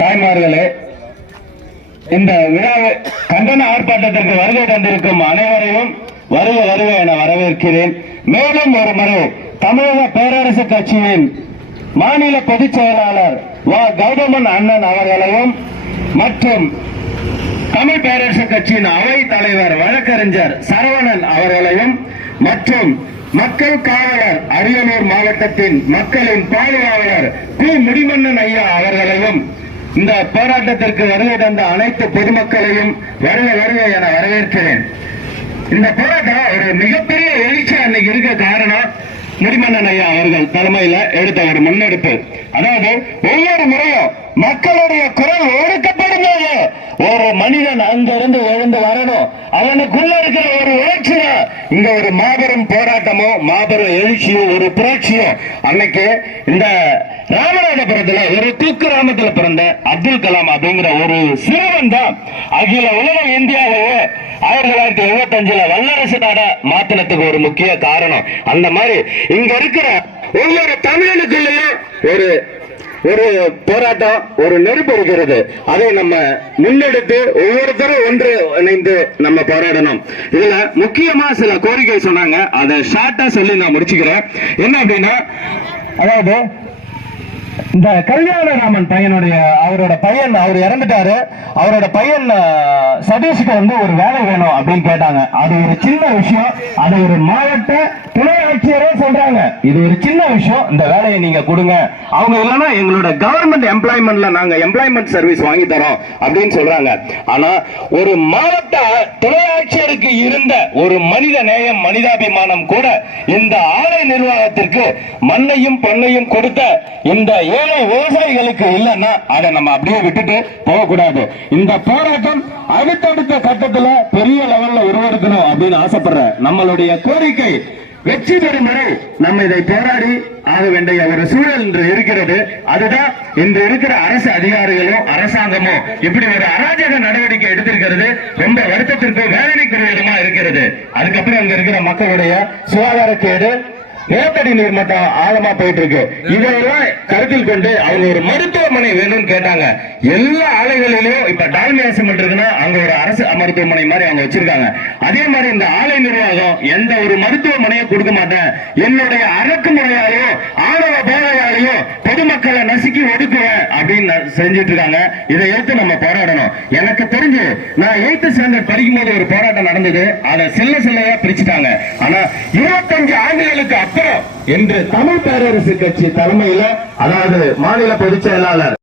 தாய்மார்களே, இந்த விழாவை கண்டன ஆர்ப்பாட்டத்திற்கு வருகை தந்திருக்கும் அனைவரையும் வருக வருக என வரவேற்கிறேன். மேலும் ஒரு முறை தமிழக பேரரசு கட்சியின் மாநில பொதுச் செயலாளர் கௌதமன் அண்ணன் அவர்களையும் மற்றும் தமிழ் பேரரசு கட்சியின் அவை தலைவர் வழக்கறிஞர் சரவணன் அவர்களையும் மற்றும் மக்கள் காவலர் அரியலூர் மாவட்டத்தின் மக்களின் பாதுகாவலர் கு முடிமன்னன் ஐயா அவர்களையும் இந்த போராட்டத்திற்கு வருகை தந்த அனைத்து பொதுமக்களையும் வருக வருக என வரவேற்கிறேன். இந்த போராட்டம் ஒரு மிகப்பெரிய எழுச்சி அன்னைக்கு இருக்க காரணம் முடிமன்னன் ஐயா அவர்கள் தலைமையில எடுத்த ஒரு முன்னெடுப்பு. அதாவது ஒவ்வொரு முறையும் மக்களுடைய குரல் ஒடுக்கப்படும் போது ஒரு மனிதன் அங்கிருந்து எழுந்து வரணும், அவனுக்குள்ள இருக்கிற ஒரு உணர்ச்சி இங்க ஒரு மாபெரும் போராட்டமோ மாபெரும் எழுச்சியோ ஒரு புரட்சியோ. அன்னைக்கு இந்த ராமநாதபுரத்துல ஒரு குக்கிராமத்துல பிறந்த அப்துல் கலாம் அப்படிங்கிற ஒரு சிறுவன் தான் அகில உலக இந்தியாவையே 1975 வல்லரசு நாட மாத்தினத்துக்கு ஒரு முக்கிய காரணம். அந்த மாதிரி இங்க இருக்கிற ஒவ்வொரு தமிழனுக்குள்ளேயும் ஒரு ஒரு போராட்டம், ஒரு நெருப்பு இருக்கிறது. அதை நம்ம முன்னெடுத்து ஒவ்வொருத்தரும் ஒன்று இணைந்து நம்ம போராடணும். இதுல முக்கியமா சில கோரிக்கை சொன்னாங்க, அதை ஷார்ட்டா சொல்லி நான் முடிச்சுக்கிறேன். என்ன அப்படின்னா, அதாவது இந்த கல்யாணராமன் பையனுடைய அவரோட பையன் அவர் இறந்துட்டாரு, அவரோட பையன் சதீஷ்க்கு ஒரு வேலை வேணும் அப்படின்னு கேட்டாங்க. அது ஒரு சின்ன விஷயம், அது ஒரு மாவட்ட துணை ஆட்சியரே சொல்றாங்க இது ஒரு சின்ன விஷயம், இந்த வேலையை நீங்க கொடுங்க, அவங்க இல்லைன்னா எங்களோட கவர்மெண்ட் எம்ப்ளாய்மெண்ட்ல நாங்க எம்ப்ளாய்மெண்ட் சர்வீஸ் வாங்கி தரோம் அப்படின்னு சொல்றாங்க. ஆனா ஒரு மாவட்ட துணை ஆட்சியருக்கு இருந்த ஒரு மனித நேயம் மனிதாபிமானம் கூட இந்த ஆலை நிர்வாகத்திற்கு மண்ணையும் பொன்னையும் கொடுத்த இந்த ஏழை விவசாயிகளுக்கு இல்லைன்னா அதை நம்ம அப்படியே விட்டுட்டு போகக்கூடாது. இந்த போராட்டம் அடுத்தடுத்த கட்டத்துல பெரிய லெவல்ல உருவெடுக்கணும் அப்படின்னு ஆசைப்படுற நம்மளுடைய கோரிக்கை வெற்றி பெறும் வரை நம்ம இதை போராடி ஆக வேண்டிய ஒரு சூழல் இன்று இருக்கிறது. அதுதான் இன்று இருக்கிற அரசு அதிகாரிகளும் அரசாங்கமும் இப்படி ஒரு அராஜக நடவடிக்கை எடுத்திருக்கிறது ரொம்ப வருத்தத்திற்கு வேதனைக்குரியமா இருக்கிறது. அதுக்கப்புறம் இங்க இருக்கிற மக்களுடைய சுகாதாரக்கேடு, நிலத்தடி நீர் மட்டம் ஆழமா போயிட்டு இருக்கு. இதெல்லாம் கருத்தில் கொண்டு அவங்க ஒரு மருத்துவமனை வேணும்னு கேட்டாங்க. எல்லா ஆலைகளிலும் இப்ப டால்மியா சிமெண்ட் இருக்குன்னா அங்க ஒரு அரசு மருத்துவமனை மாதிரி அவங்க வச்சிருக்காங்க. அதே மாதிரி இந்த ஆலை நிர்வாகம் எந்த ஒரு மருத்துவமனையும் கொடுக்க மாட்டேன், என்னுடைய அடக்குமுறையாலையும் ஆணவ போதையாலையும் பொதுமக்களை நசுக்கி ஒடுக்குவேன் அப்படின்னு செஞ்சிட்டு இருக்காங்க. இதை எடுத்து நம்ம போராடணும். எனக்கு தெரிஞ்சு நான் 8th ஸ்டாண்டர்ட் படிக்கும் போது ஒரு போராட்டம் நடந்தது, அதை சில்ல சில்லையா பிரிச்சுட்டாங்க. ஆனா 25 ஆண்டுகளுக்கு அப்புறம் என்று தமிழ் பேரரசு கட்சி தலைமையில, அதாவது மாநில பொதுச் செயலாளர்